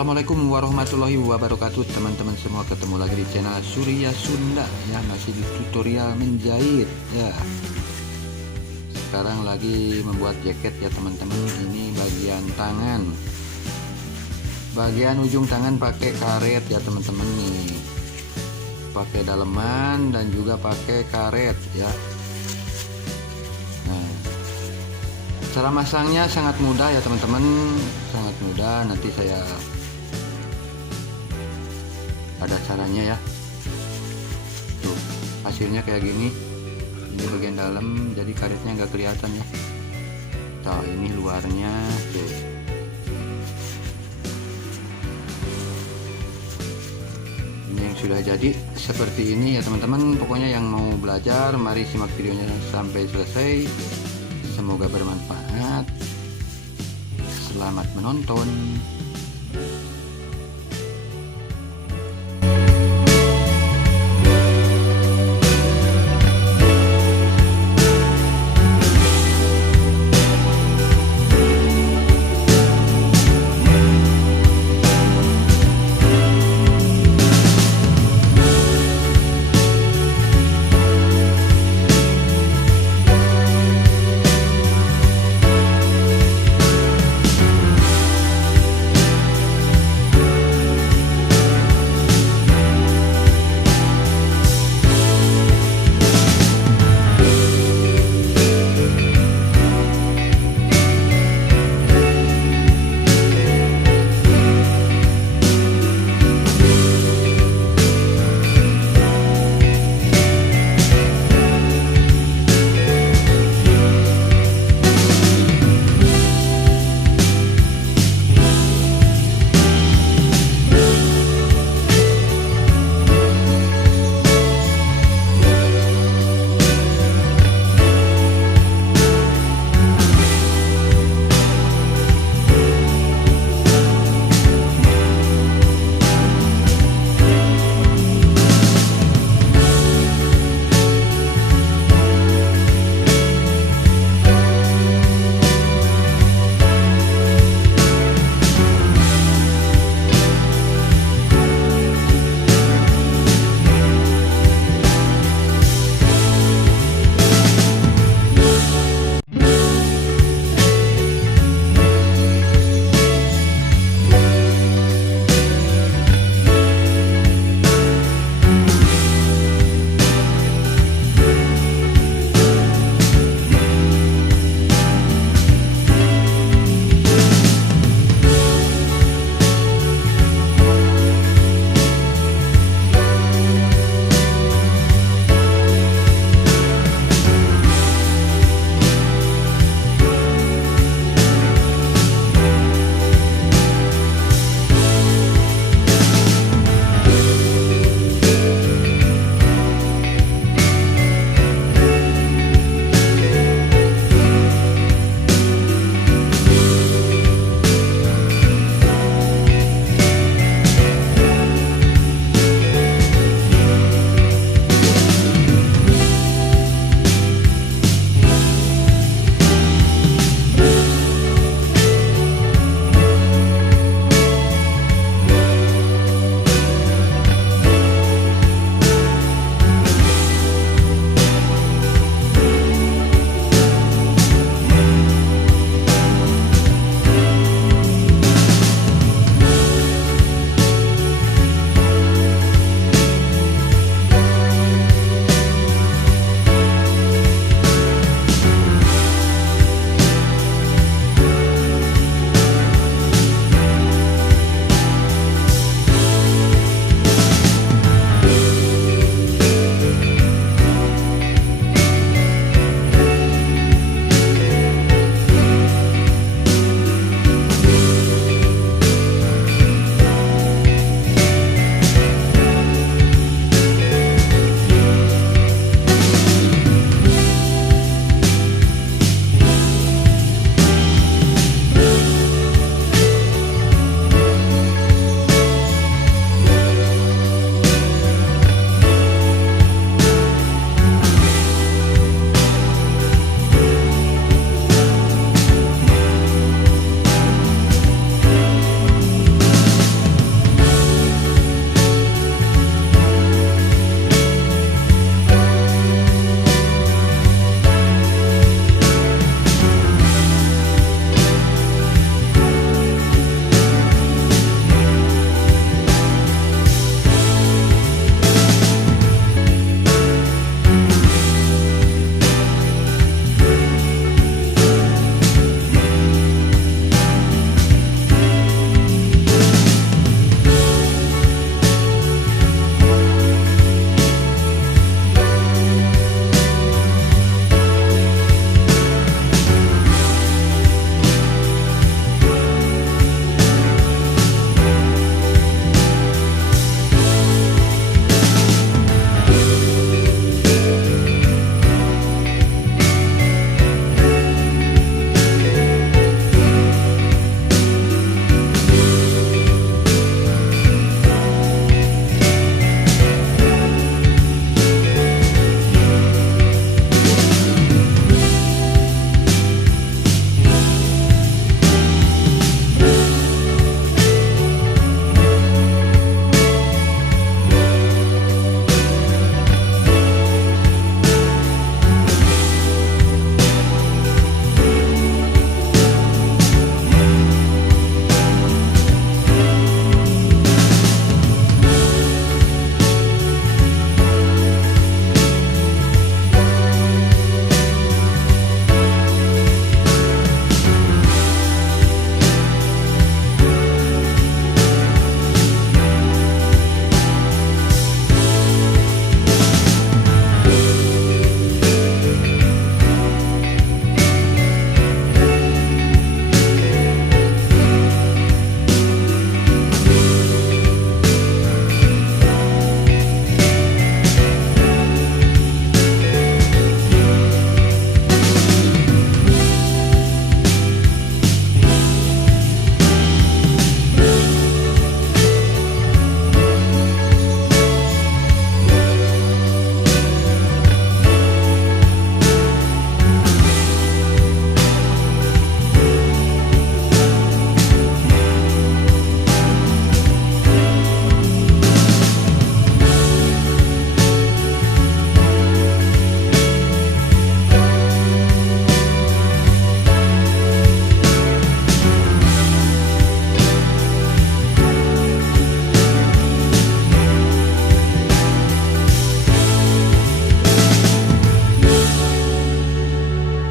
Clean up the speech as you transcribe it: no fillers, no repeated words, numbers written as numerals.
Assalamualaikum warahmatullahi wabarakatuh teman-teman semua, ketemu lagi di channel Surya Sunda ya, masih di tutorial menjahit ya. Sekarang lagi membuat jaket ya teman-teman. Ini bagian tangan, bagian ujung tangan pakai karet ya teman-teman, nih pakai daleman dan juga pakai karet ya. Nah, cara masangnya sangat mudah ya teman-teman, sangat mudah. Nanti saya ada caranya ya. Tuh, hasilnya kayak gini. Ini bagian dalam, jadi karetnya nggak kelihatan ya. Nah, ini luarnya tuh. Ini yang sudah jadi seperti ini ya teman-teman. Pokoknya yang mau belajar, mari simak videonya sampai selesai. Semoga bermanfaat. Selamat menonton.